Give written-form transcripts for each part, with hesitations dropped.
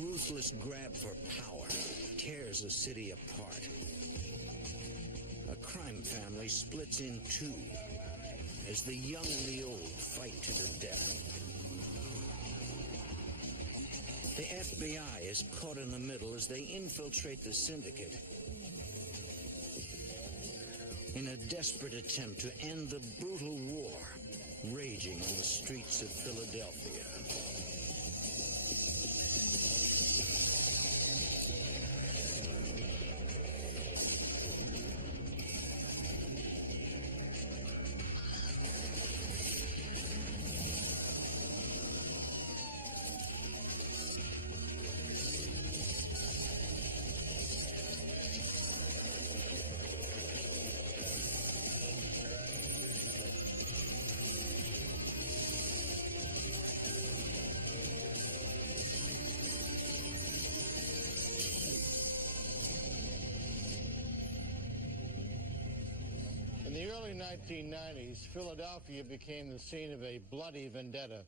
ruthless grab for power tears a city apart. A crime family splits in two as the young and the old fight to the death. The FBI is caught in the middle as they infiltrate the syndicate in a desperate attempt to end the brutal war raging on the streets of Philadelphia. In the early 1990s, Philadelphia became the scene of a bloody vendetta.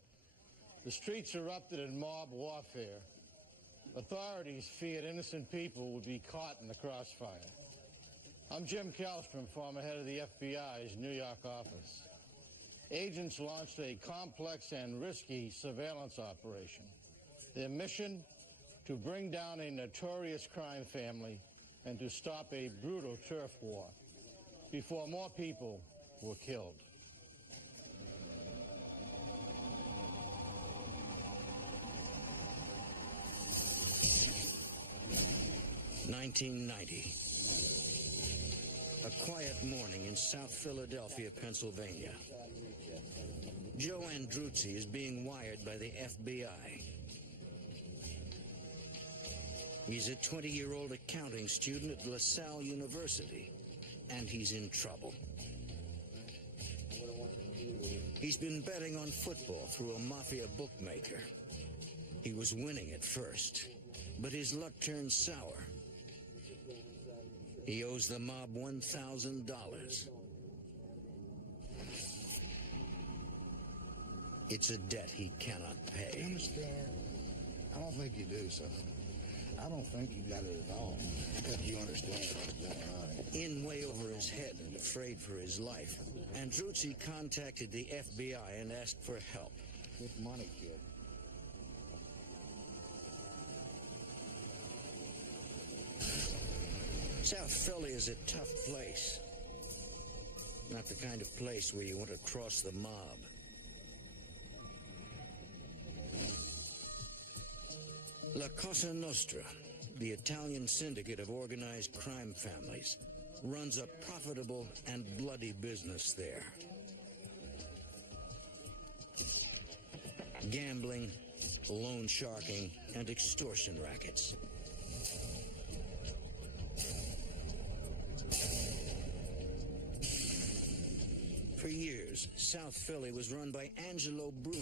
The streets erupted in mob warfare. Authorities feared innocent people would be caught in the crossfire. I'm Jim Kellstrom, former head of the FBI's New York office. Agents launched a complex and risky surveillance operation. Their mission, to bring down a notorious crime family and to stop a brutal turf war before more people were killed. (1990). A quiet morning in South Philadelphia, Pennsylvania. Joe Andruzzi is being wired by the FBI. He's a 20-year-old accounting student at LaSalle University, and he's in trouble. He's been betting on football through a mafia bookmaker. He was winning at first, but his luck turned sour. He owes the mob $1,000. It's a debt he cannot pay. You understand? I don't think you do, son. I don't think you got it at all. If you understand what's going on. In way over his head and afraid for his life, Andruzzi contacted the FBI and asked for help. Get money, kid. South Philly is a tough place. Not the kind of place where you want to cross the mob. La Cosa Nostra, the Italian syndicate of organized crime families, runs a profitable and bloody business there. Gambling, loan sharking, and extortion rackets. For years, South Philly was run by Angelo Bruno,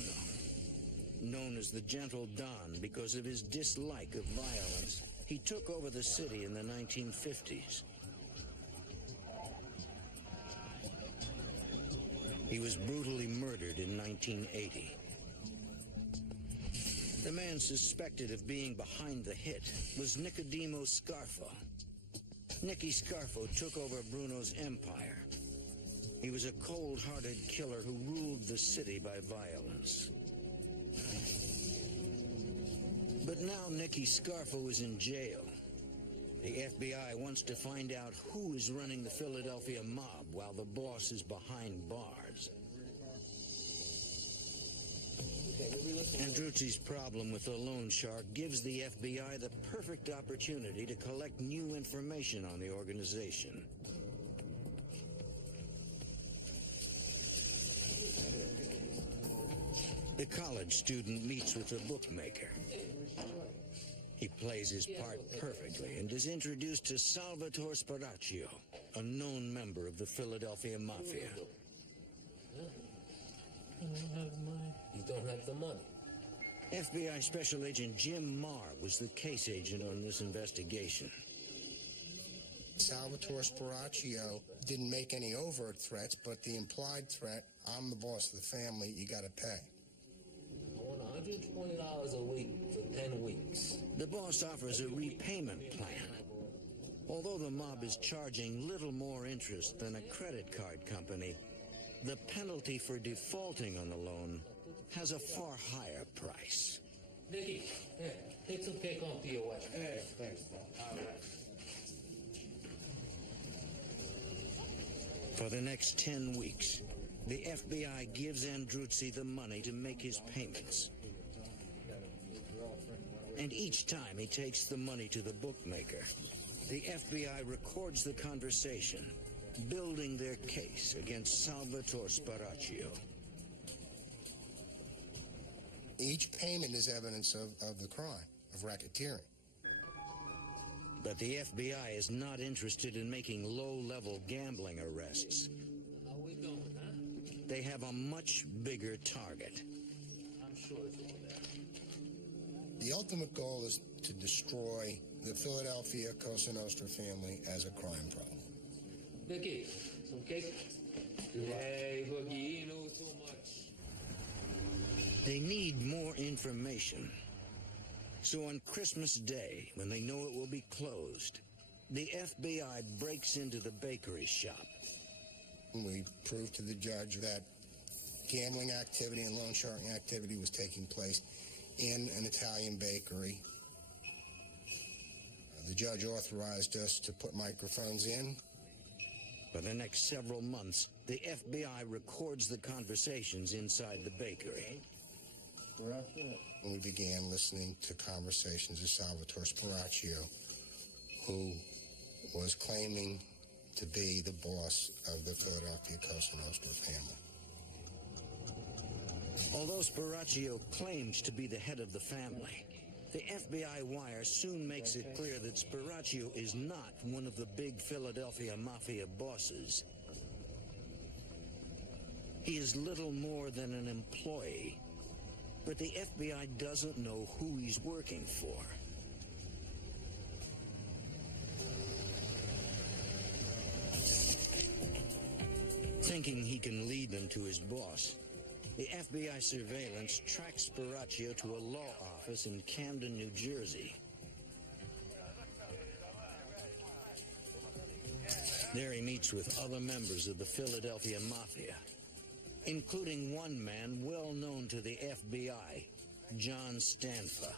known as the Gentle Don because of his dislike of violence. He took over the city in the 1950s. He was brutally murdered in 1980. The man suspected of being behind the hit was Nicodemo Scarfo. Nicky Scarfo took over Bruno's empire. He was a cold-hearted killer who ruled the city by violence. But now Nicky Scarfo is in jail. The FBI wants to find out who is running the Philadelphia mob while the boss is behind bars. Andruzzi's problem with the loan shark gives the FBI the perfect opportunity to collect new information on the organization. The college student meets with the bookmaker. He plays his part perfectly and is introduced to Salvatore Sparacchio, a known member of the Philadelphia Mafia. I don't have money. You don't have the money. FBI Special Agent Jim Marr was the case agent on this investigation. Salvatore Sparacchio didn't make any overt threats, but the implied threat, I'm the boss of the family, you got to pay. I want $20 a week for 10 weeks. The boss offers a repayment plan. Although the mob is charging little more interest than a credit card company, the penalty for defaulting on the loan has a far higher price. Nicky, here, take some cake home to your wife. Hey, thanks, Bob. All right. For the next 10 weeks, the FBI gives Andruzzi the money to make his payments. And each time he takes the money to the bookmaker, the FBI records the conversation, building their case against Salvatore Sparacchio. Each payment is evidence of the crime, of racketeering. But the FBI is not interested in making low-level gambling arrests. How we going, huh? They have a much bigger target. I'm sure it's all there. The ultimate goal is to destroy the Philadelphia Cosa Nostra family as a crime problem. Nicky, some cake? Hey, Boogie, you know so much. They need more information. So on Christmas Day, when they know it will be closed, the FBI breaks into the bakery shop. We proved to the judge that gambling activity and loan sharking activity was taking place in an Italian bakery. The judge authorized us to put microphones in. For the next several months, the FBI records the conversations inside the bakery. We began listening to conversations of Salvatore Sparacchio, who was claiming to be the boss of the Philadelphia Cosa Nostra family. Although Sparacchio claims to be the head of the family, the FBI wire soon makes it clear that Sparacchio is not one of the big Philadelphia mafia bosses. He is little more than an employee, but the FBI doesn't know who he's working for. Thinking he can lead them to his boss, the FBI surveillance tracks Sparacchio to a law office in Camden, New Jersey. There he meets with other members of the Philadelphia Mafia, including one man well known to the FBI, John Stanfa.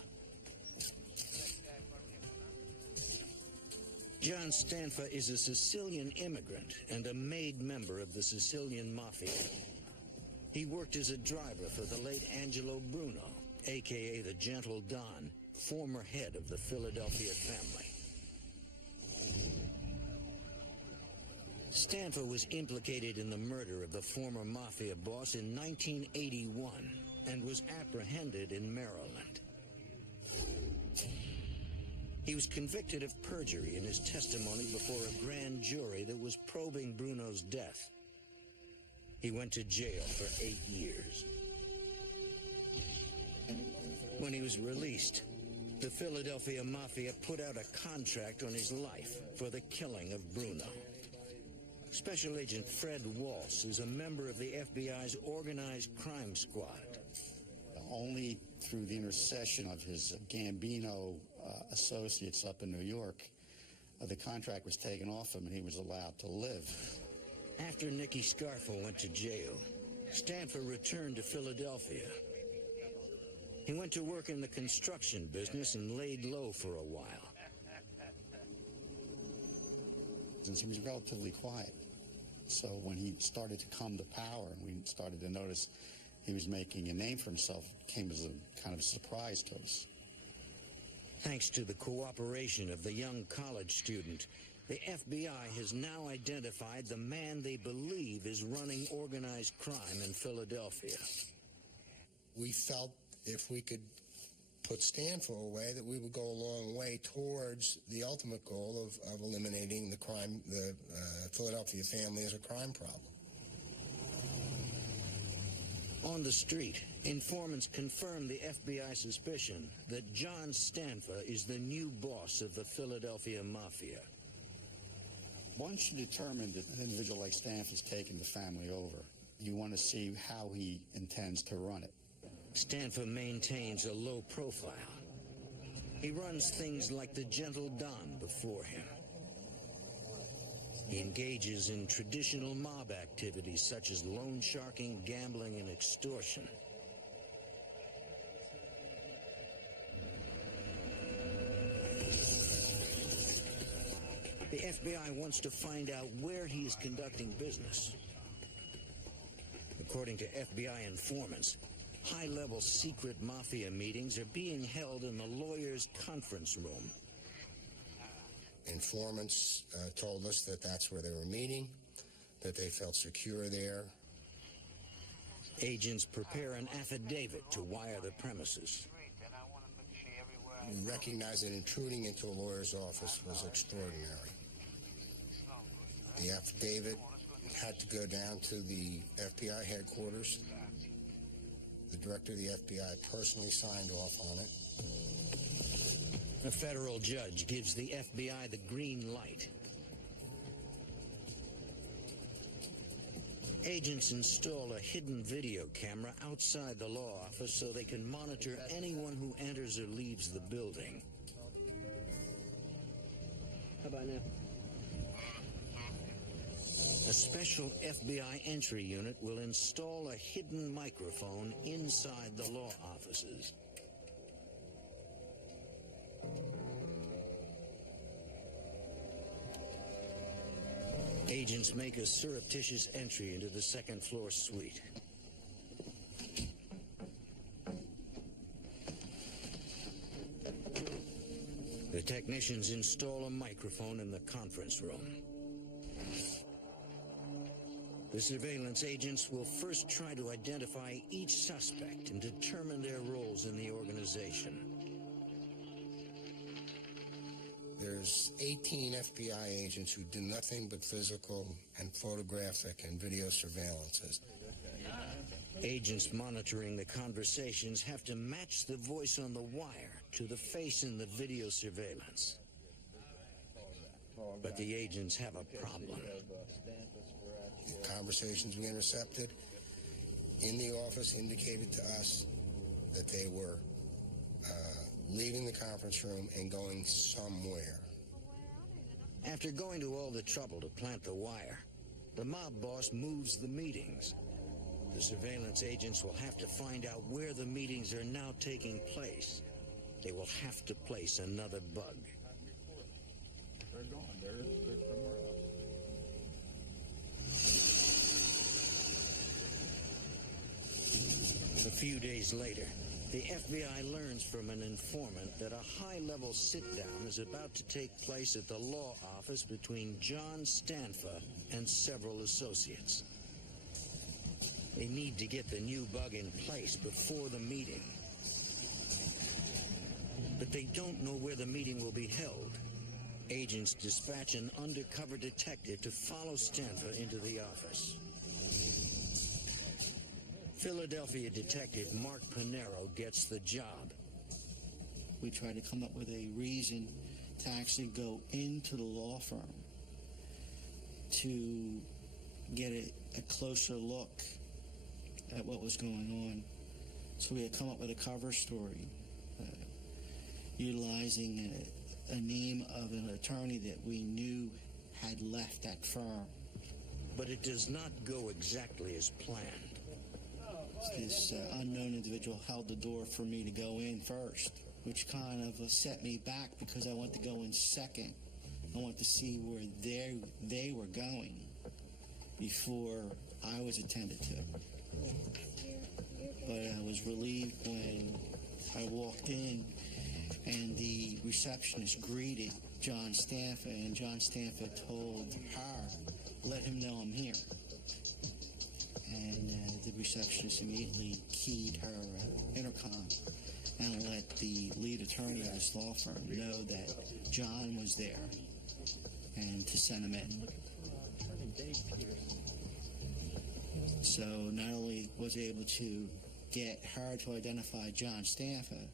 John Stanfa is a Sicilian immigrant and a made member of the Sicilian Mafia. He worked as a driver for the late Angelo Bruno, a.k.a. the Gentle Don, former head of the Philadelphia family. Stanfa was implicated in the murder of the former mafia boss in 1981 and was apprehended in Maryland. He was convicted of perjury in his testimony before a grand jury that was probing Bruno's death. He went to jail for 8 years. When he was released, the Philadelphia Mafia put out a contract on his life for the killing of Bruno. Special Agent Fred Walsh is a member of the FBI's Organized Crime Squad. Only through the intercession of his Gambino associates up in New York, the contract was taken off him and he was allowed to live. After Nicky Scarfo went to jail, Stanfa returned to Philadelphia. He went to work in the construction business and laid low for a while. Since he was relatively quiet. So when he started to come to power and we started to notice he was making a name for himself, it came as a kind of surprise to us. Thanks to the cooperation of the young college student, the FBI has now identified the man they believe is running organized crime in Philadelphia. We felt if we could put Stanfa away, that we would go a long way towards the ultimate goal of eliminating the crime, the Philadelphia family as a crime problem. On the street, informants confirm the FBI suspicion that John Stanfa is the new boss of the Philadelphia Mafia. Once you determine that an individual like Stanf has taken the family over, you want to see how he intends to run it. Stanfa maintains a low profile. He runs things like the Gentle Don before him. He engages in traditional mob activities such as loan sharking, gambling, and extortion. The FBI wants to find out where he is conducting business. According to FBI informants, high-level secret mafia meetings are being held in the lawyer's conference room. Informants told us that that's where they were meeting, that they felt secure there. Agents prepare an affidavit to wire the premises. We recognized that intruding into a lawyer's office was extraordinary. The affidavit had to go down to the FBI headquarters. The director of the FBI personally signed off on it. A federal judge gives the FBI the green light. Agents install a hidden video camera outside the law office so they can monitor anyone who enters or leaves the building. How about now? A special FBI entry unit will install a hidden microphone inside the law offices. Agents make a surreptitious entry into the second-floor suite. The technicians install a microphone in the conference room. The surveillance agents will first try to identify each suspect and determine their roles in the organization. There's 18 FBI agents who do nothing but physical and photographic and video surveillances. Agents monitoring the conversations have to match the voice on the wire to the face in the video surveillance. But the agents have a problem. The conversations we intercepted in the office indicated to us that they were leaving the conference room and going somewhere. After going to all the trouble to plant the wire, the mob boss moves the meetings. The surveillance agents will have to find out where the meetings are now taking place. They will have to place another bug. They're gone. They're somewhere else. A few days later, the FBI learns from an informant that a high-level sit-down is about to take place at the law office between John Stanfa and several associates. They need to get the new bug in place before the meeting. But they don't know where the meeting will be held. Agents dispatch an undercover detective to follow Stanfa into the office. Philadelphia detective Mark Pinero gets the job. We try to come up with a reason to actually go into the law firm to get a closer look at what was going on. So we had come up with a cover story utilizing a name of an attorney that we knew had left that firm. But it does not go exactly as planned. This unknown individual held the door for me to go in first, which kind of set me back because I wanted to go in second. I wanted to see where they were going before I was attended to. But I was relieved when I walked in and the receptionist greeted John Stanfa, and John Stanfa told her, "Let him know I'm here." And the receptionist immediately keyed her intercom and let the lead attorney of this law firm know that John was there and to send him in. So not only was I able to get her to identify John Stanfa,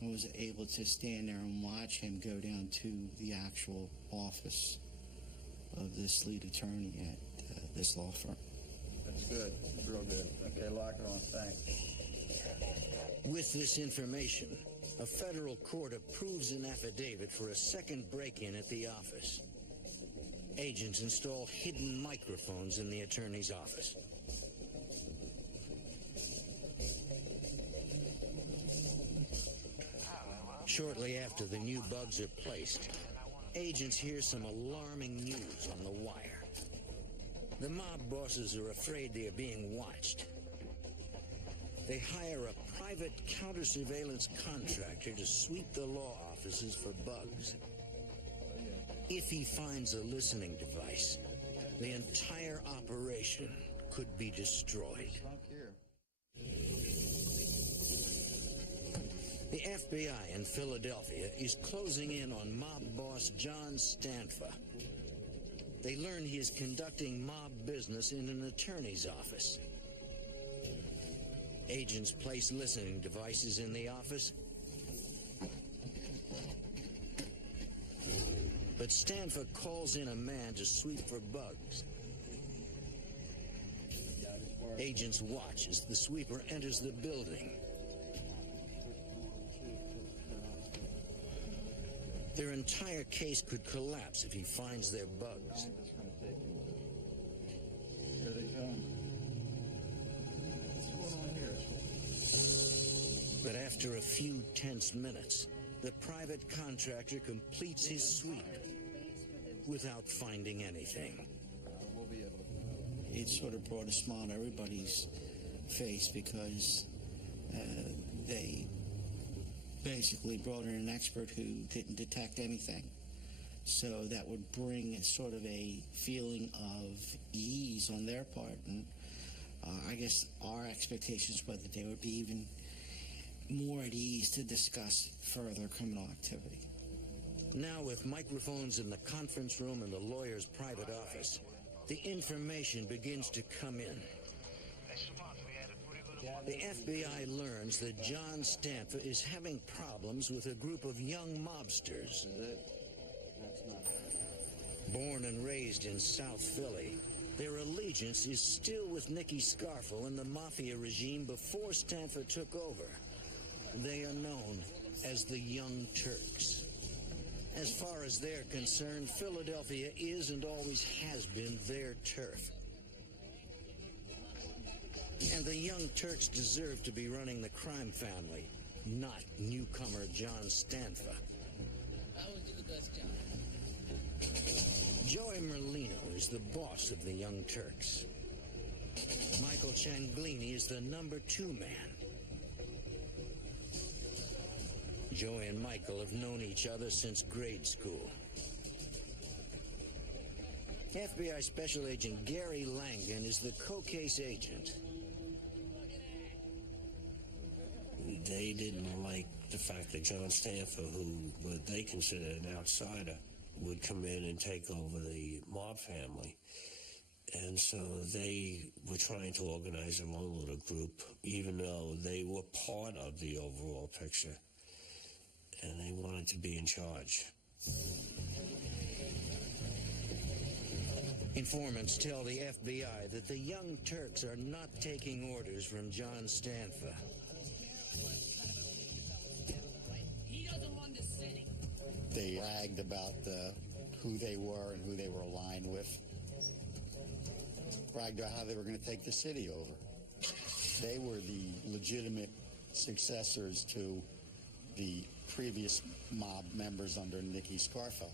I was able to stand there and watch him go down to the actual office of this lead attorney at this law firm. That's good. That's real good. Okay, lock it on. Thanks. With this information, a federal court approves an affidavit for a second break-in at the office. Agents install hidden microphones in the attorney's office. Shortly after the new bugs are placed, agents hear some alarming news on the wire. The mob bosses are afraid they are being watched. They hire a private counter-surveillance contractor to sweep the law offices for bugs. If he finds a listening device, the entire operation could be destroyed. The FBI in Philadelphia is closing in on mob boss John Stanfa. They learn he is conducting mob business in an attorney's office. Agents place listening devices in the office, but Stanfa calls in a man to sweep for bugs. Agents watch as the sweeper enters the building. Their entire case could collapse if he finds their bugs. Here they come. What's going on here? But after a few tense minutes, the private contractor completes his sweep without finding anything. It sort of brought a smile on everybody's face because they basically brought in an expert who didn't detect anything. So that would bring sort of a feeling of ease on their part. And I guess our expectations were that they would be even more at ease to discuss further criminal activity. Now, with microphones in the conference room and the lawyer's private office, the information begins to come in. The FBI learns that John Stanfa is having problems with a group of young mobsters. Born and raised in South Philly, their allegiance is still with Nicky Scarfo and the Mafia regime before Stanfa took over. They are known as the Young Turks. As far as they're concerned, Philadelphia is and always has been their turf. And the Young Turks deserve to be running the crime family, not newcomer John Stanfa. I would do the best job. Joey Merlino is the boss of the Young Turks. Michael Changlini is the number 2 man. Joey and Michael have known each other since grade school. FBI Special Agent Gary Langan is the co-case agent. They didn't like the fact that John Stanfa, who what they considered an outsider, would come in and take over the mob family. And so they were trying to organize their own little group, even though they were part of the overall picture. And they wanted to be in charge. Informants tell the FBI that the Young Turks are not taking orders from John Stanfa. He doesn't run the city. They bragged about who they were and who they were aligned with. Bragged about how they were going to take the city over. They were the legitimate successors to the previous mob members under Nicky Scarfo.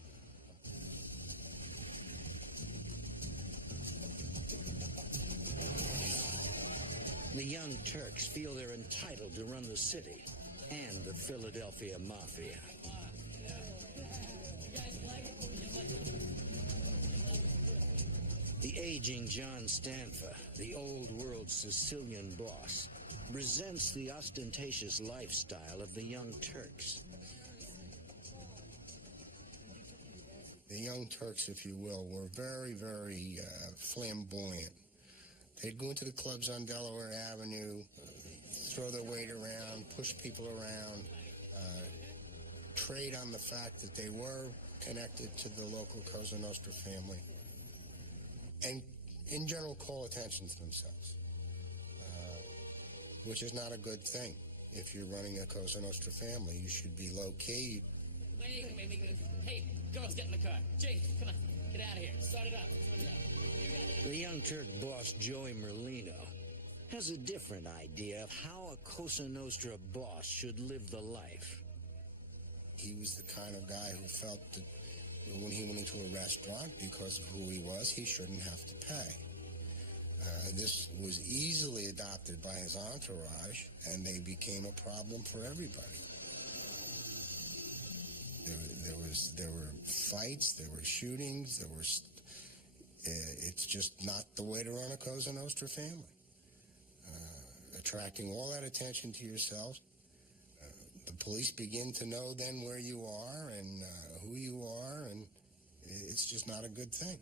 The Young Turks feel they're entitled to run the city and the Philadelphia Mafia. The aging John Stanfa, the old world Sicilian boss, resents the ostentatious lifestyle of the Young Turks. The Young Turks, if you will, were very, very flamboyant. They'd go into the clubs on Delaware Avenue, throw their weight around, push people around, trade on the fact that they were connected to the local Cosa Nostra family, and in general call attention to themselves. which is not a good thing. If you're running a Cosa Nostra family, you should be low-key. Hey, girls, get in the car. Jake, come on. Get out of here. Start it up. The Young Turk boss, Joey Merlino, has a different idea of how a Cosa Nostra boss should live the life. He was the kind of guy who felt that when he went into a restaurant, because of who he was, he shouldn't have to pay. This was easily adopted by his entourage, and they became a problem for everybody. There were fights, there were shootings, it's just not the way to run a Cosa Nostra family. Attracting all that attention to yourself. The police begin to know then where you are and who you are, and it's just not a good thing.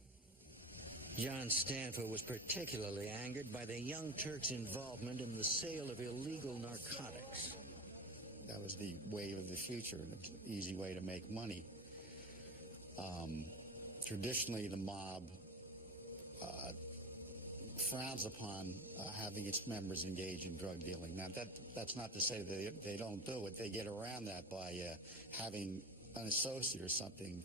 John Stanford was particularly angered by the Young Turks' involvement in the sale of illegal narcotics. That was the wave of the future, an easy way to make money. Traditionally, the mob frowns upon having its members engage in drug dealing. Now, that's not to say that they don't do it. They get around that by having an associate or something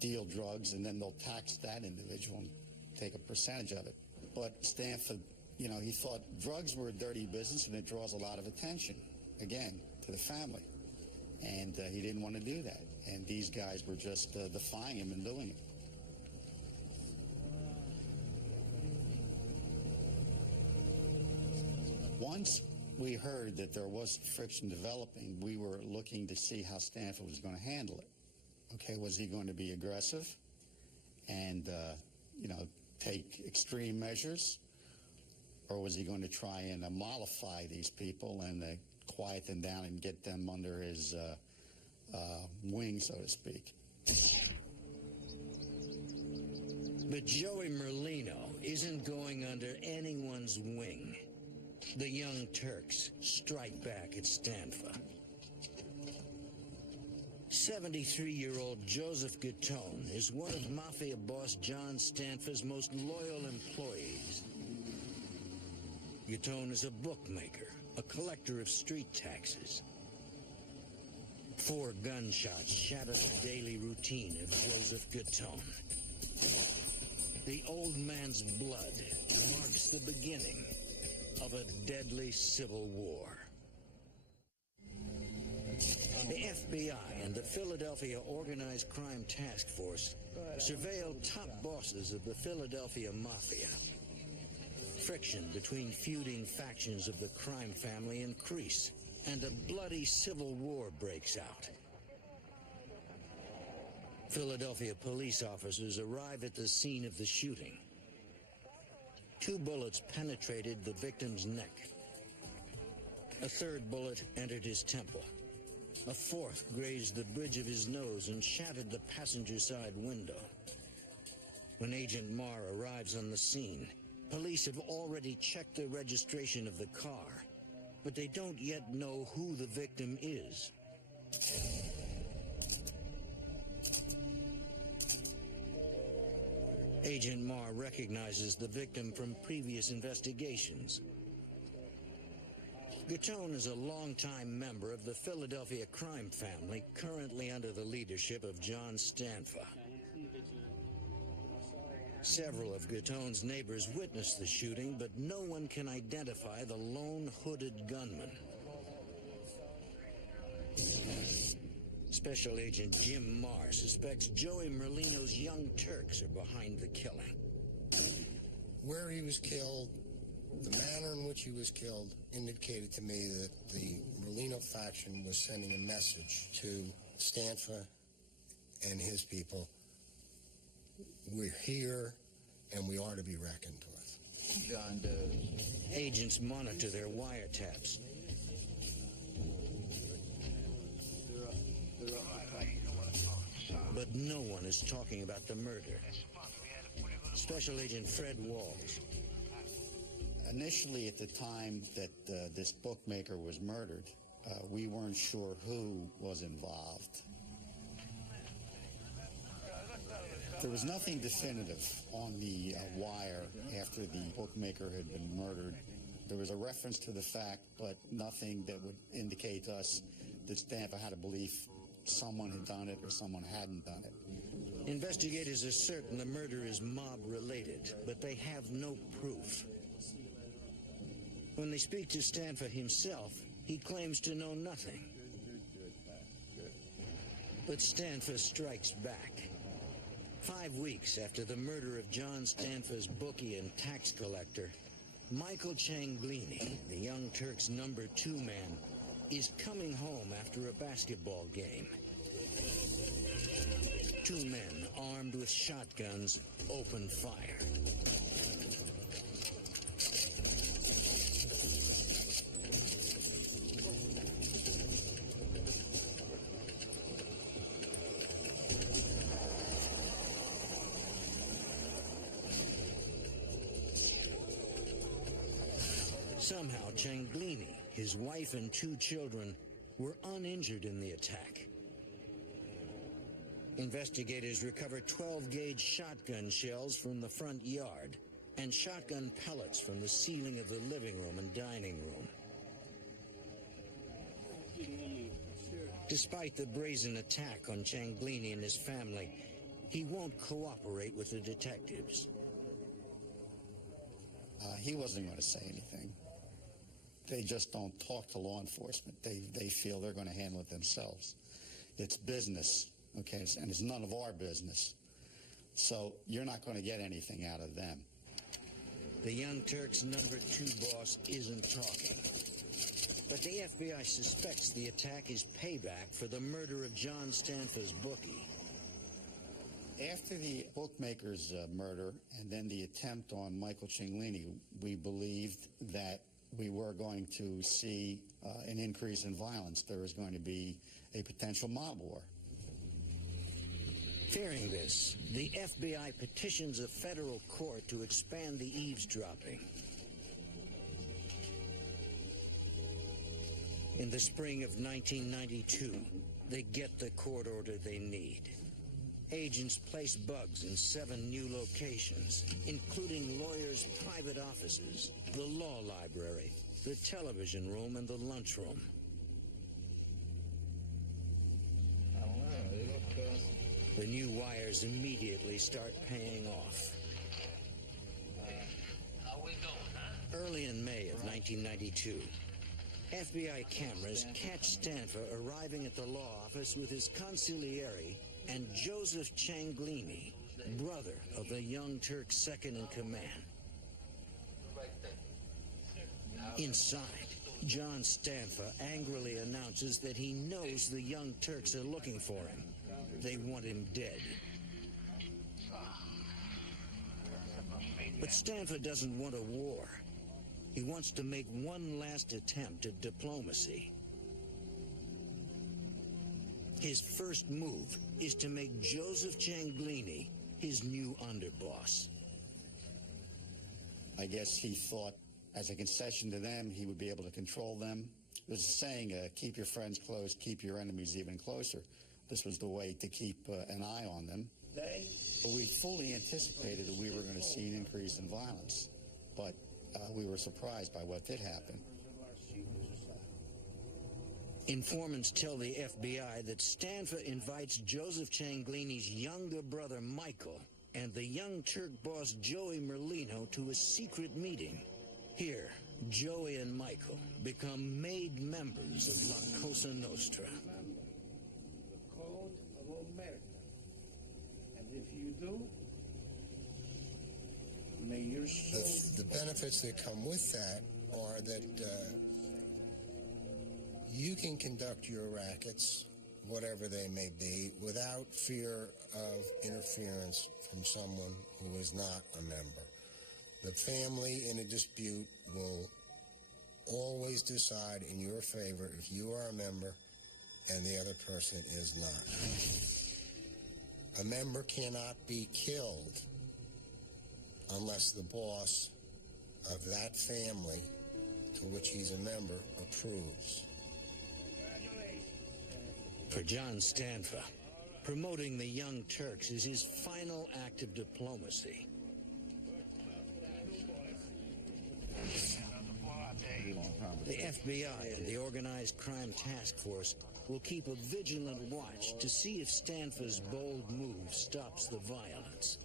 deal drugs, and then they'll tax that individual and take a percentage of it. But Stanford, he thought drugs were a dirty business and it draws a lot of attention, again, to the family. And he didn't want to do that. And these guys were just defying him and doing it. Once we heard that there was friction developing, we were looking to see how Stanford was going to handle it. Okay, was he going to be aggressive and, take extreme measures? Or was he going to try and mollify these people and quiet them down and get them under his wing, so to speak? But Joey Merlino isn't going under anyone's wing. The Young Turks strike back at Stanford. 73-year-old Joseph Gattone is one of Mafia boss John Stanford's most loyal employees. Gattone is a bookmaker, a collector of street taxes. 4 gunshots shatter the daily routine of Joseph Gattone. The old man's blood marks the beginning of a deadly civil war. The FBI and the Philadelphia Organized Crime Task Force surveil top bosses of the Philadelphia Mafia. Friction between feuding factions of the crime family increase, and a bloody civil war breaks out. Philadelphia police officers arrive at the scene of the shooting. 2 bullets penetrated the victim's neck. A 3rd bullet entered his temple. A 4th grazed the bridge of his nose and shattered the passenger side window. When Agent Marr arrives on the scene, police have already checked the registration of the car, but they don't yet know who the victim is. Agent Marr recognizes the victim from previous investigations. Gattone is a longtime member of the Philadelphia crime family, currently under the leadership of John Stanford. Several of Gattone's neighbors witnessed the shooting, but no one can identify the lone hooded gunman. Special Agent Jim Marr suspects Joey Merlino's Young Turks are behind the killing. Where he was killed, the manner in which he was killed, indicated to me that the Merlino faction was sending a message to Stanford and his people. We're here, and we are to be reckoned with. John Doe. Agents monitor their wiretaps. But no one is talking about the murder. Special Agent Fred Walls. Initially, at the time that this bookmaker was murdered, we weren't sure who was involved. There was nothing definitive on the wire after the bookmaker had been murdered There was a reference to the fact, but nothing that would indicate to us that Stanford had a belief someone had done it or someone hadn't done it. Investigators are certain the murder is mob-related, but they have no proof. When they speak to Stanford himself, he claims to know nothing. But Stanford strikes back. 5 weeks after the murder of John Stanford's bookie and tax collector, Michael Cianglini, the Young Turks' #2 man, is coming home after a basketball game. 2 men armed with shotguns open fire. Somehow, Cianglini, his wife and 2 children were uninjured in the attack. Investigators recovered 12-gauge shotgun shells from the front yard and shotgun pellets from the ceiling of the living room and dining room. Despite the brazen attack on Cianglini and his family, he won't cooperate with the detectives. He wasn't going to say anything. They just don't talk to law enforcement. They feel they're going to handle it themselves. It's business, okay, and it's none of our business. So you're not going to get anything out of them. The Young Turks' #2 boss isn't talking. But the FBI suspects the attack is payback for the murder of John Stanford's bookie. After the bookmaker's murder and then the attempt on Michael Cianglini, we believed that we were going to see an increase in violence. There was going to be a potential mob war. Fearing this, the FBI petitions a federal court to expand the eavesdropping. In the spring of 1992, they get the court order they need. Agents place bugs in 7 new locations, including lawyers' private offices, the law library, the television room, and the lunchroom. The new wires immediately start paying off. How we going, huh? Early in May of 1992, FBI cameras catch Stanford arriving at the law office with his consigliere and Joseph Cianglini, brother of the Young Turks' second-in-command. Inside, John Stanford angrily announces that he knows the Young Turks are looking for him. They want him dead. But Stanford doesn't want a war. He wants to make one last attempt at diplomacy. His first move is to make Joseph Cianglini his new underboss. I guess he thought, as a concession to them, he would be able to control them. There's a saying, keep your friends close, keep your enemies even closer. This was the way to keep an eye on them. But we fully anticipated that we were going to see an increase in violence, but we were surprised by what did happen. Informants tell the FBI that Stanford invites Joseph Cianglini's younger brother Michael and the Young Turk boss Joey Merlino to a secret meeting. Here, Joey and Michael become made members of La Cosa Nostra. The Code of America. And if you do, may your soul... The benefits that come with that are that you can conduct your rackets, whatever they may be, without fear of interference from someone who is not a member. The family in a dispute will always decide in your favor if you are a member and the other person is not. A member cannot be killed unless the boss of that family to which he's a member approves. For John Stanford, promoting the Young Turks is his final act of diplomacy. The FBI and the Organized Crime Task Force will keep a vigilant watch to see if Stanfa's bold move stops the violence.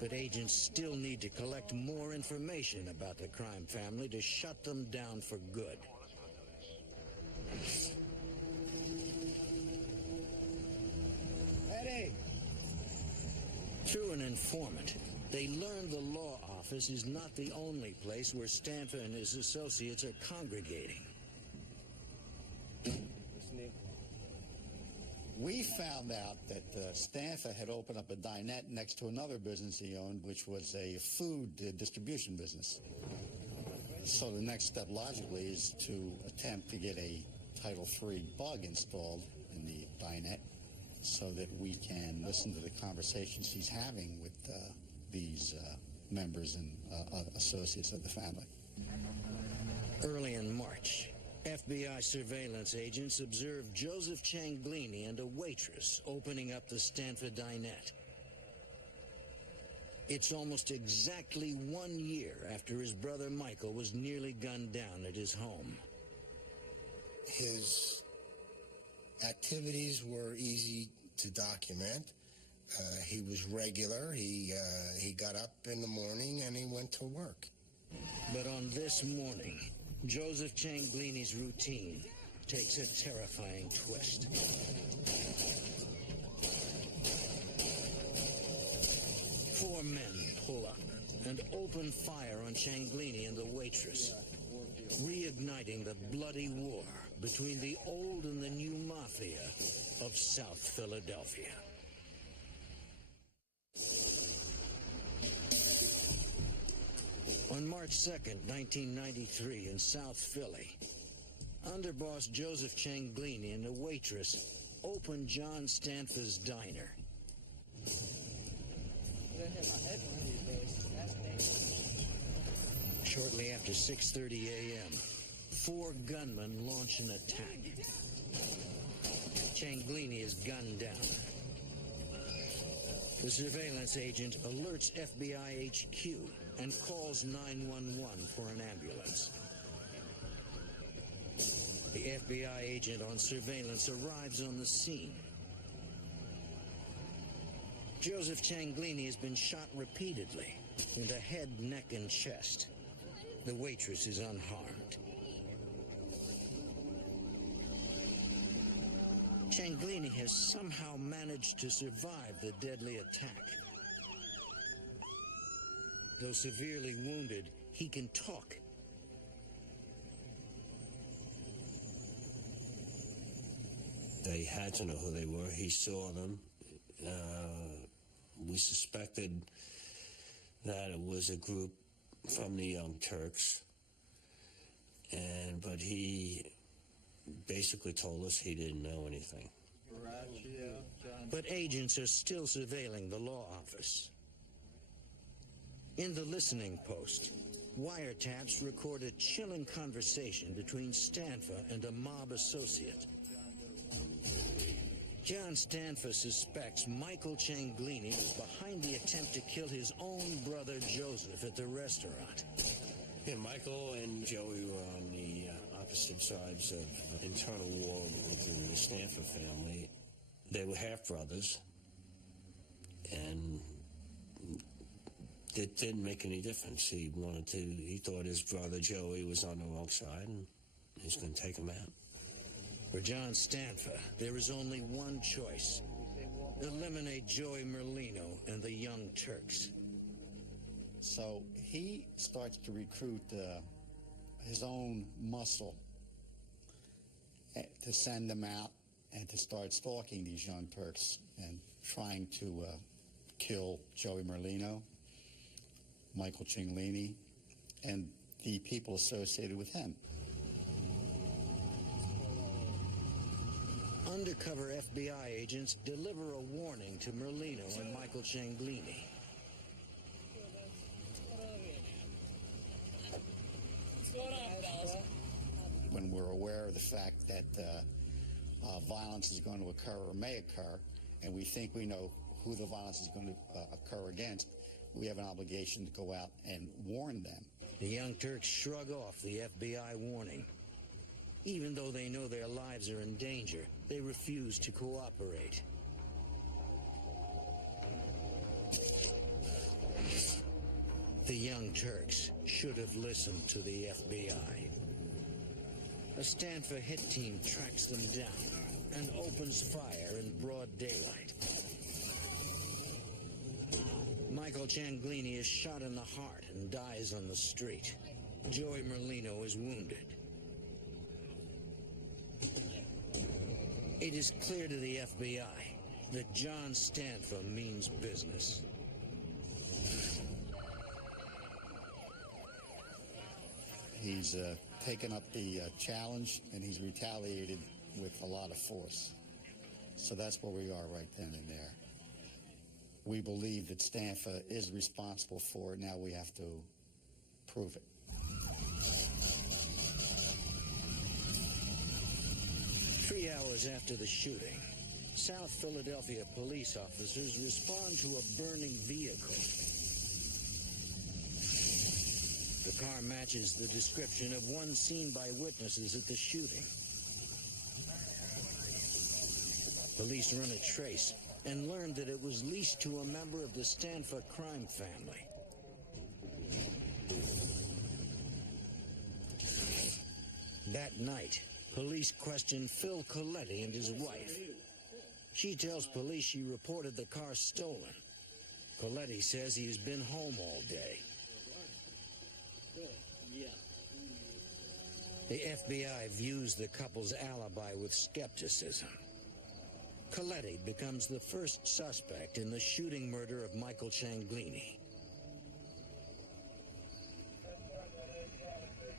But agents still need to collect more information about the crime family to shut them down for good. Eddie! Through an informant, they learned the law office is not the only place where Stanfa and his associates are congregating. We found out that Stanfa had opened up a dinette next to another business he owned, which was a food distribution business. So the next step, logically, is to attempt to get a Title III bug installed in the dinette so that we can listen to the conversations he's having with these members and associates of the family. Early in March, FBI surveillance agents observed Joseph Cianglini and a waitress opening up the Stanfa dinette. It's almost exactly 1 year after his brother Michael was nearly gunned down at his home. His activities were easy to document. He was regular. He got up in the morning and he went to work. But on this morning, Joseph Cianglini's routine takes a terrifying twist. Four men pull up and open fire on Cianglini and the waitress, reigniting the bloody war between the old and the new mafia of South Philadelphia. On March 2nd, 1993, in South Philly, underboss Joseph Cianglini and a waitress opened John Stanfa's diner. Shortly after 6:30 a.m., four gunmen launch an attack. Cianglini is gunned down. The surveillance agent alerts FBI HQ and calls 911 for an ambulance. The FBI agent on surveillance arrives on the scene. Joseph Cianglini has been shot repeatedly in the head, neck, and chest. The waitress is unharmed. Cianglini has somehow managed to survive the deadly attack. Though severely wounded, he can talk. They had to know who they were. He saw them. We suspected that it was a group from the Young Turks, but he basically told us he didn't know anything. But agents are still surveilling the law office. In the listening post, wiretaps record a chilling conversation between Stanfa and a mob associate. John Stanfa suspects Michael Cianglini was behind the attempt to kill his own brother Joseph at the restaurant. Yeah, Michael and Joey were on the opposite sides of internal war within the Stanfa family. They were half-brothers, and it didn't make any difference. He thought his brother Joey was on the wrong side, and he was going to take him out. For John Stanfa, there is only one choice: eliminate Joey Merlino and the Young Turks. So he starts to recruit his own muscle to send them out and to start stalking these Young Turks and trying to kill Joey Merlino, Michael Cianglini, and the people associated with him. Undercover FBI agents deliver a warning to Merlino and Michael Cianglini. What's going on, fellas? When we're aware of the fact that violence is going to occur or may occur, and we think we know who the violence is going to occur against, we have an obligation to go out and warn them. The Young Turks shrug off the FBI warning. Even though they know their lives are in danger, they refuse to cooperate. The Young Turks should have listened to the FBI. A Stanford hit team tracks them down and opens fire in broad daylight. Michael Cianglini is shot in the heart and dies on the street. Joey Merlino is wounded. It is clear to the FBI that John Stanford means business. He's taken up the challenge, and he's retaliated with a lot of force. So that's where we are right then and there. We believe that Stanford is responsible for it. Now we have to prove it. 3 hours after the shooting, South Philadelphia police officers respond to a burning vehicle. The car matches the description of one seen by witnesses at the shooting. Police run a trace and learn that it was leased to a member of the Stanford crime family. That night, police question Phil Coletti and his wife. She tells police she reported the car stolen. Coletti says he's been home all day. The FBI views the couple's alibi with skepticism. Coletti becomes the first suspect in the shooting murder of Michael Cianglini.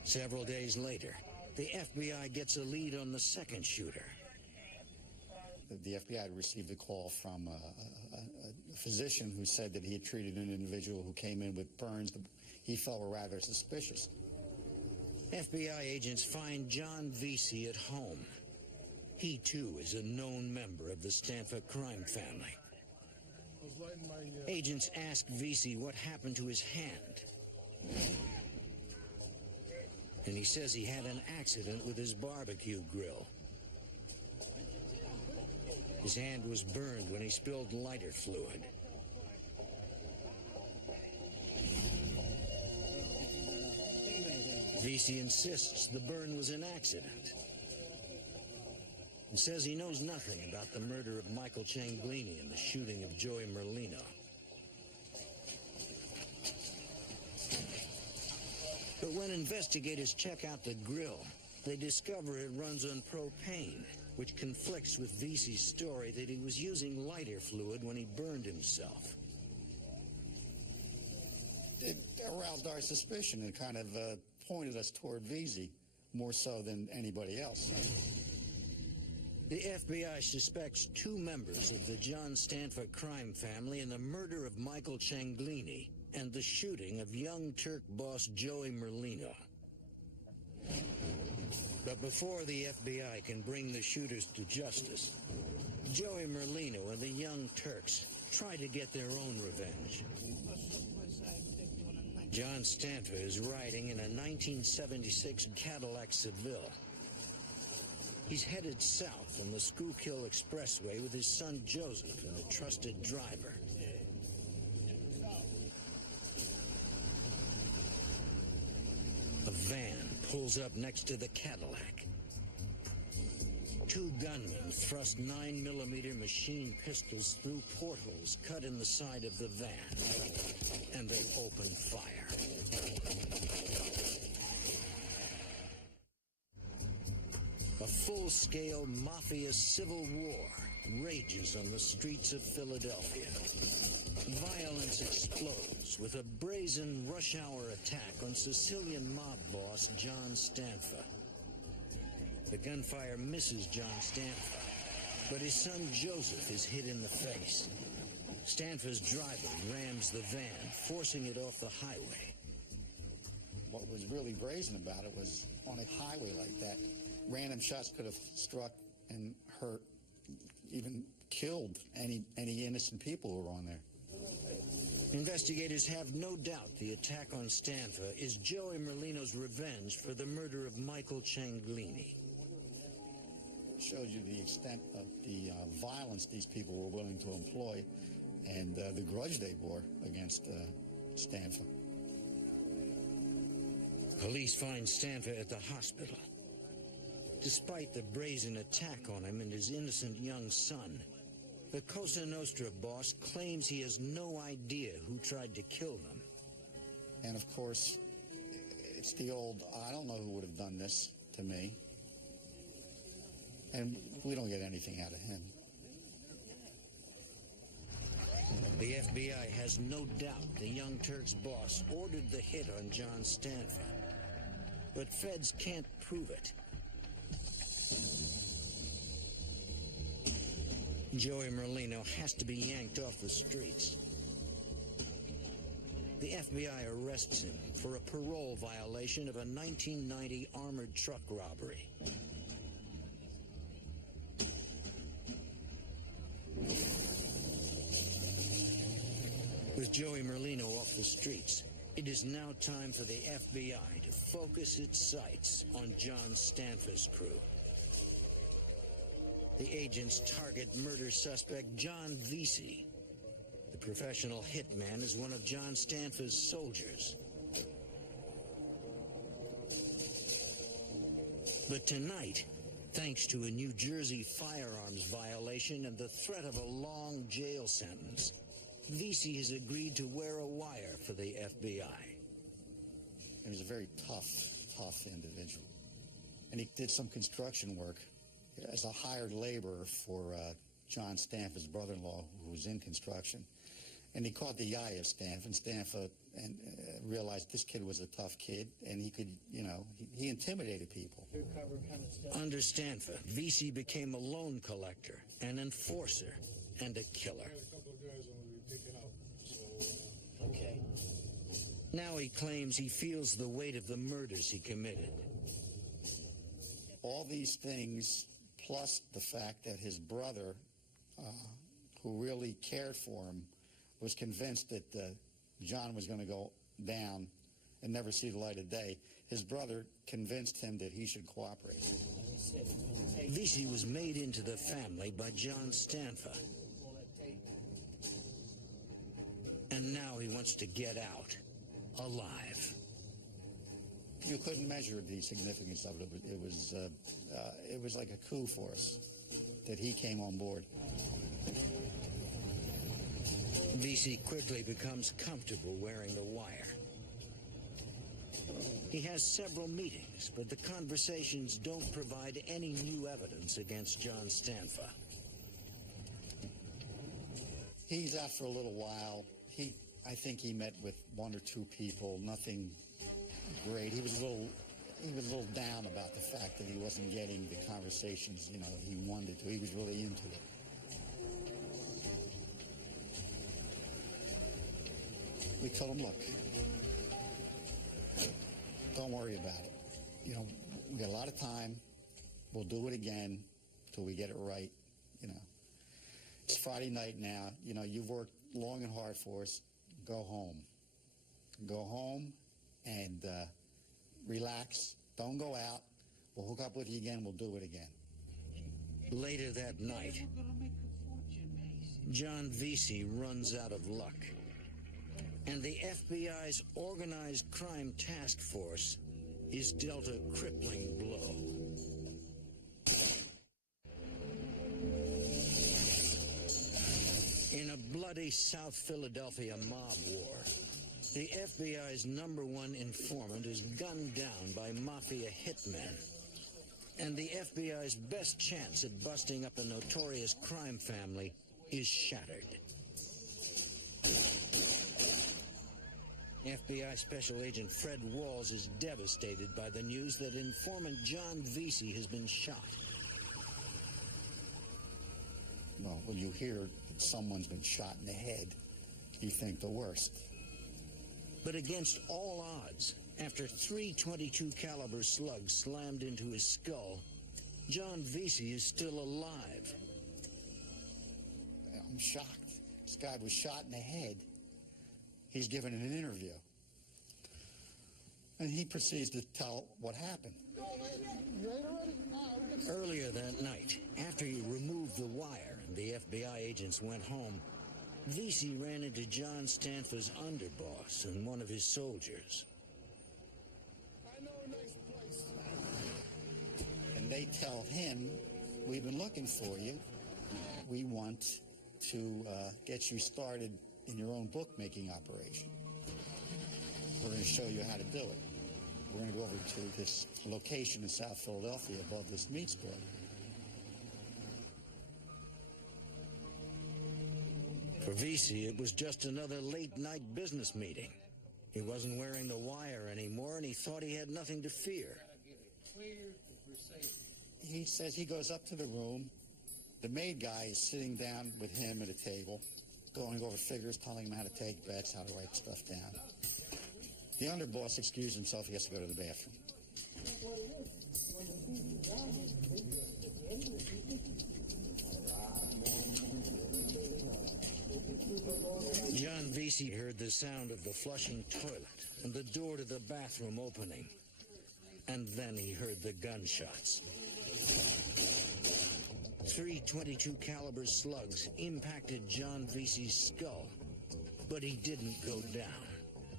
Several days later, the FBI gets a lead on the second shooter. The FBI had received a call from a physician who said that he had treated an individual who came in with burns that he felt were rather suspicious. FBI agents find John Vesey at home. He, too, is a known member of the Stanford crime family. Agents ask Vesey what happened to his hand. And he says he had an accident with his barbecue grill. His hand was burned when he spilled lighter fluid. Vesey insists the burn was an accident and says he knows nothing about the murder of Michael Cianglini and the shooting of Joey Merlino. But when investigators check out the grill, they discover it runs on propane, which conflicts with Vesey's story that he was using lighter fluid when he burned himself. It aroused our suspicion and kind of pointed us toward Vesey more so than anybody else. The FBI suspects 2 members of the John Stanford crime family in the murder of Michael Cianglini and the shooting of Young Turk boss Joey Merlino. But before the FBI can bring the shooters to justice, Joey Merlino and the Young Turks try to get their own revenge. John Stanford is riding in a 1976 Cadillac Seville. He's headed south on the Schuylkill Expressway with his son Joseph and a trusted driver. A van pulls up next to the Cadillac. 2 gunmen thrust 9mm machine pistols through portholes cut in the side of the van, and they open fire. A full-scale mafia civil war rages on the streets of Philadelphia. Violence explodes with a brazen rush-hour attack on Sicilian mob boss John Stanford. The gunfire misses John Stanford, but his son Joseph is hit in the face. Stanford's driver rams the van, forcing it off the highway. What was really brazen about it was on a highway like that, random shots could have struck and hurt, even killed any innocent people who were on there. Investigators have no doubt the attack on Stanfa is Joey Merlino's revenge for the murder of Michael Cianglini. Shows you the extent of the violence these people were willing to employ and the grudge they bore against Stanfa. Police find Stanfa at the hospital. Despite the brazen attack on him and his innocent young son, the Cosa Nostra boss claims he has no idea who tried to kill them. And of course, it's the old, I don't know who would have done this to me. And we don't get anything out of him. The FBI has no doubt the Young Turks boss ordered the hit on John Stanfa. But feds can't prove it. Joey Merlino has to be yanked off the streets. The FBI arrests him for a parole violation of a 1990 armored truck robbery. With Joey Merlino off the streets, it is now time for the FBI to focus its sights on John Stanfa's crew. The agents target murder suspect John Vesey. The professional hitman is one of John Stanfa's soldiers. But tonight, thanks to a New Jersey firearms violation and the threat of a long jail sentence, Vesey has agreed to wear a wire for the FBI. He was a very tough individual. And he did some construction work as a hired laborer for John Stanfa's brother-in-law, who was in construction. And he caught the eye of Stanfa, and Stanfa realized this kid was a tough kid, and he could, he intimidated people. Under Stanfa, Vesey became a loan collector, an enforcer, and a killer. Okay. Now he claims he feels the weight of the murders he committed. All these things, plus the fact that his brother, who really cared for him, was convinced that John was going to go down and never see the light of day. His brother convinced him that he should cooperate. Vesey was made into the family by John Stanfa. And now he wants to get out, alive. You couldn't measure the significance of it. It was like a coup for us that he came on board. Vesey quickly becomes comfortable wearing the wire. He has several meetings, but the conversations don't provide any new evidence against John Stanfa. He's out for a little while. I think he met with one or two people, nothing great. He was a little down about the fact that he wasn't getting the conversations, he wanted to. He was really into it. We told him, look, don't worry about it. We got a lot of time. We'll do it again till we get it right. It's Friday night now. You've worked long and hard for us. Go home. Go home and relax. Don't go out. We'll hook up with you again. We'll do it again. Later that night, John Vesey runs out of luck. And the FBI's Organized Crime Task Force is dealt a crippling blow. In a bloody South Philadelphia mob war, the FBI's #1 informant is gunned down by mafia hitmen. And the FBI's best chance at busting up a notorious crime family is shattered. FBI Special Agent Fred Walls is devastated by the news that informant John Vesey has been shot. Well, when you hear that someone's been shot in the head, you think the worst. But against all odds, after 3 .22 caliber slugs slammed into his skull, John Vesey is still alive. I'm shocked. This guy was shot in the head. he's given an interview. And he proceeds to tell what happened. Earlier that night, after he removed the wire and the FBI agents went home, Vesey ran into John Stanfa's underboss and one of his soldiers. I know a nice place. And they tell him, we've been looking for you. We want to get you started in your own bookmaking operation. We're going to show you how to do it. We're going to go over to this location in South Philadelphia above this meat store. For Vesey, it was just another late-night business meeting. He wasn't wearing the wire anymore, and he thought he had nothing to fear. He says he goes up to the room. The maid guy is sitting down with him at a table, going over figures, telling him how to take bets, how to write stuff down. The underboss excused himself. He has to go to the bathroom. John Vesey heard the sound of the flushing toilet and the door to the bathroom opening. And then he heard the gunshots. 3 .22 caliber slugs impacted John Vesey's skull, but he didn't go down.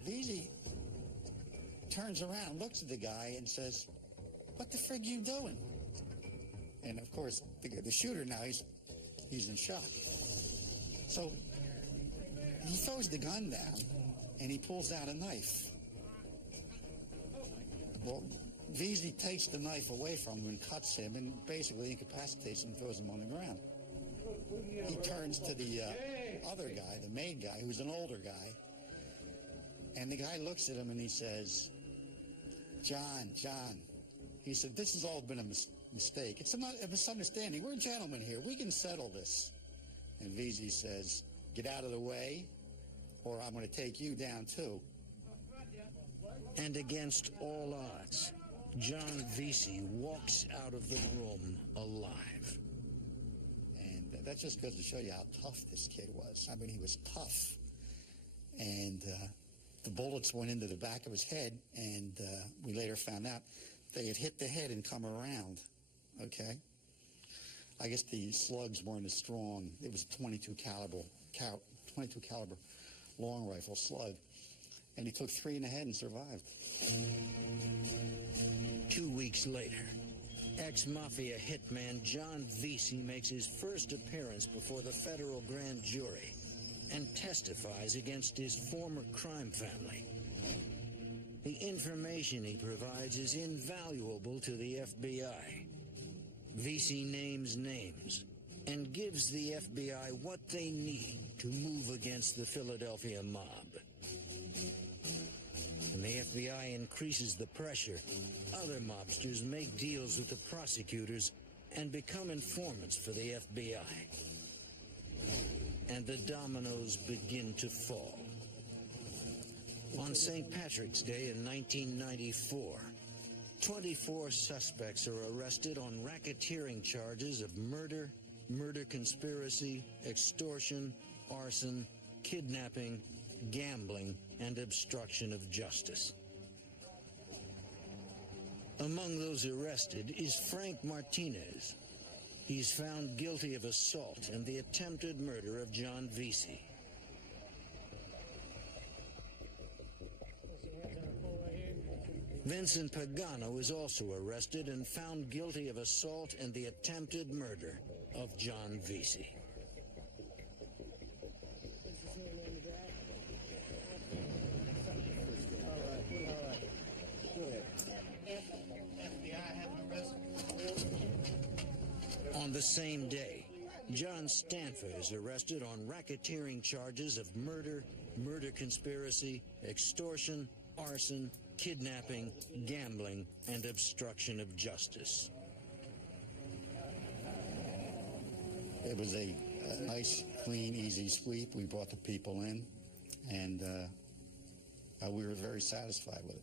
Vesey turns around, looks at the guy, and says, "What the frig you doing?" And of course, the shooter now, he's in shock. So he throws the gun down, and he pulls out a knife. Well, Vesey takes the knife away from him and cuts him and basically incapacitates him and throws him on the ground. He turns to the other guy, the maid guy, who's an older guy, and the guy looks at him and he says, John, he said, this has all been a mistake. It's a misunderstanding. We're gentlemen here. We can settle this. And Vesey says, get out of the way, or I'm going to take you down too. And against all odds, John Vesey walks out of the room alive. And that just goes to show you how tough this kid was. I mean, he was tough. And the bullets went into the back of his head, and we later found out they had hit the head and come around, okay? I guess the slugs weren't as strong. It was a 22 caliber long rifle slug. And he took 3 in the head and survived. 2 weeks later, ex-mafia hitman John Vesey makes his first appearance before the federal grand jury and testifies against his former crime family. The information he provides is invaluable to the FBI. Vesey names names and gives the FBI what they need to move against the Philadelphia mob. When the FBI increases the pressure, other mobsters make deals with the prosecutors and become informants for the FBI. And the dominoes begin to fall. On St. Patrick's Day in 1994, 24 suspects are arrested on racketeering charges of murder, murder conspiracy, extortion, arson, kidnapping, gambling, and obstruction of justice. Among those arrested is Frank Martinez. He's found guilty of assault and the attempted murder of John Vesey. Vincent Pagano is also arrested and found guilty of assault and the attempted murder of John Vesey. On the same day, John Stanfa is arrested on racketeering charges of murder, murder conspiracy, extortion, arson, kidnapping, gambling, and obstruction of justice. It was a nice, clean, easy sweep. We brought the people in, and we were very satisfied with it.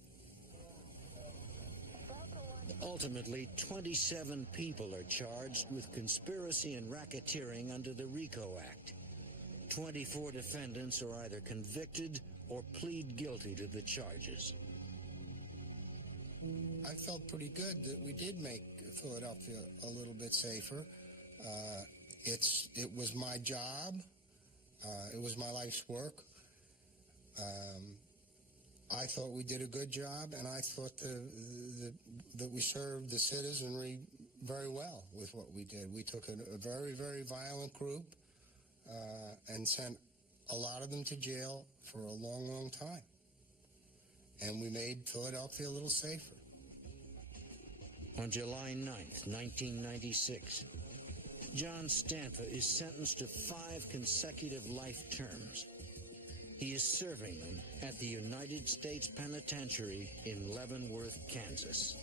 Ultimately, 27 people are charged with conspiracy and racketeering under the RICO Act. 24 defendants are either convicted or plead guilty to the charges. I felt pretty good that we did make Philadelphia a little bit safer. It was my job. It was my life's work. I thought we did a good job, and I thought that we served the citizenry very well with what we did. We took a very, very violent group and sent a lot of them to jail for a long, long time. And we made Philadelphia a little safer. On July 9th, 1996, John Stanfa is sentenced to 5 consecutive life terms. He is serving them at the United States Penitentiary in Leavenworth, Kansas.